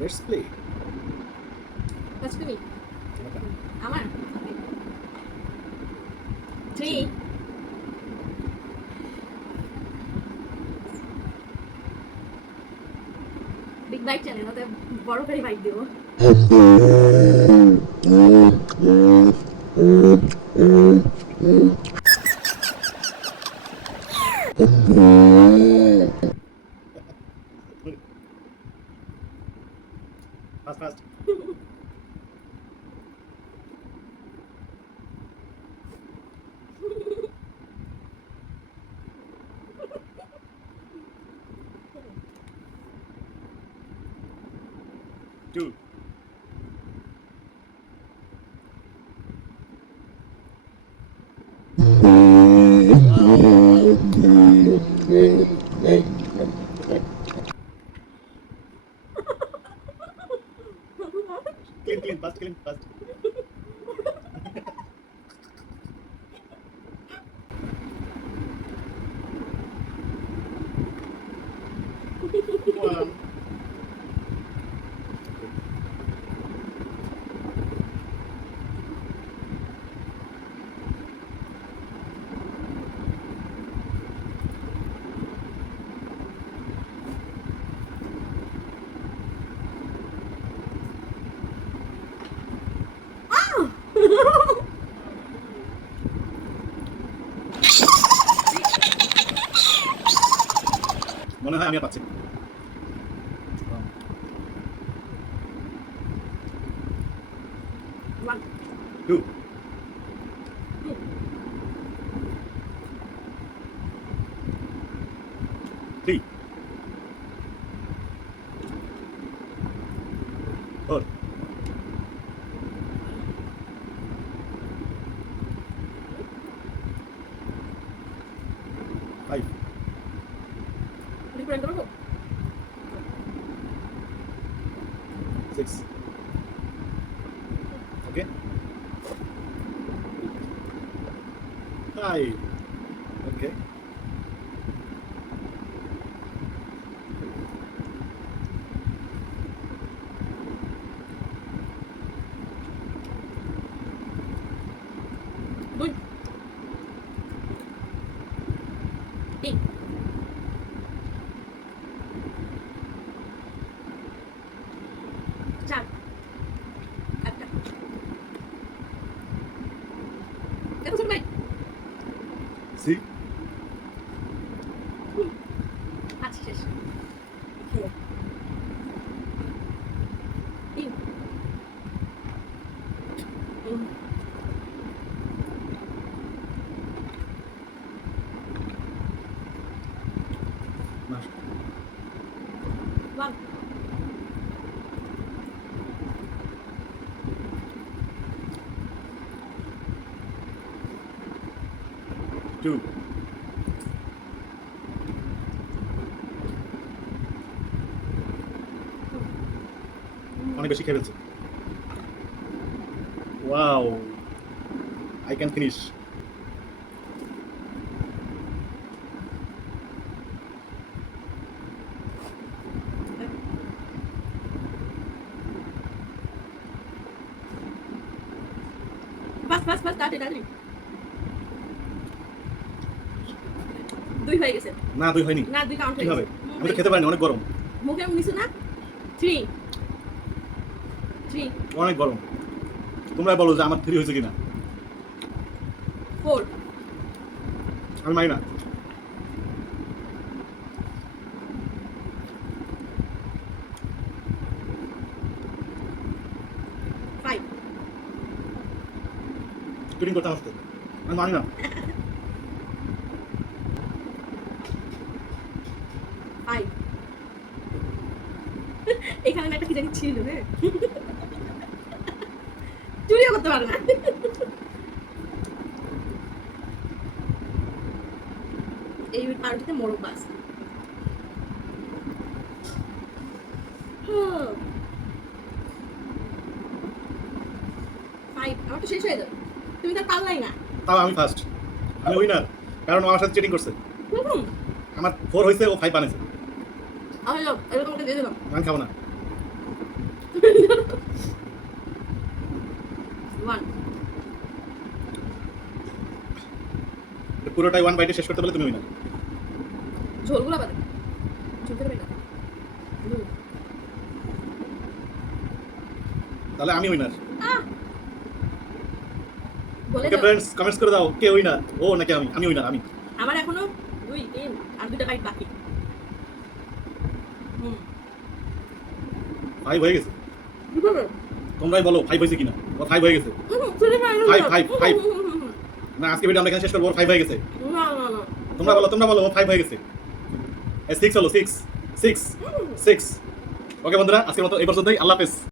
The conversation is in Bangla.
Let's play. ফার্স্ট তুমি আমার 3 বিগ বাইট চ্যানেল ওতে বড় করে বাইট দেবো fast fast. Two. Clean clean fast clean fast. One. মনে হয় আমি আর পাচ্ছি না। One two. Three. Four. Five. Different করবো সিক্স। ওকে। ফাইভ। ওকে। দুই তিন চার একটা দেখো ছোট ভাই সি। আচ্ছা শেষ তিন মাস। One two. অনেক বেশি খেয়ে ফেলছে। Wow, I can finish. Fast fast fast তাড়াতাড়ি দুই হয়ে গেছে না দুই হয়নি। না দুই কাউন্ট হয়ে কিভাবে? গেছে আমি তো খেতে পারিনি, অনেক গরম। মুখে নিছো না থ্রি থ্রি অনেক গরম। তোমরা বলো যে আমার থ্রি হয়েছে কিনা। ফোর আমি মানি না। ফাইভ চিটিং করতে আসতো, আমি মানি না। ফাইভ এখানে না একটা কি জানি ছিল হ্যাঁ চুরিও করতে পারে না এই পাউরুটিতে মোরগ বাস ফাইভ আমার তো শেষ হয়ে যাবে তুমি তো আর পারলাই না তাও আমি ফার্স্ট, আমি উইনার, কারণ ও আমার সাথে চিটিং করছে। হুম আমার ফোর হয়েছে, ও ফাইভ বানিয়েছে। আমি এরকম দিয়ে দিলাম আমি খাবো না। ওয়ান। পুরোটাই ওয়ান বাইটে শেষ করতে পারলে তুমি উইনার। ঝোলগুলো বাদে ঝোল থেকে বেটা তাহলে আমি উইনার। বলে ওকে দাও। ফ্রেন্ডস, কমেন্টস করে দাও কে উইনার, ও নাকি আমি? আমি উইনার, আমি। আমার এখনো 2 3 আর 2টা বাইট বাকি। হুম 5 হয়ে গেছে। কি বলো? তোমরাই বলো 5 হয়েছে কিনা। ও 5 হয়ে গেছে। Five. না, আজকে ভিডিও আমরা এখানে শেষ করব। ওর 5 হয়ে গেছে। না না না তোমরা বলো ও 5 হয়ে গেছে। 6 হলো, 6 6 6। ওকে বন্ধুরা, আজকের মতো এই পর্যন্তই। আল্লাহ হাফেজ।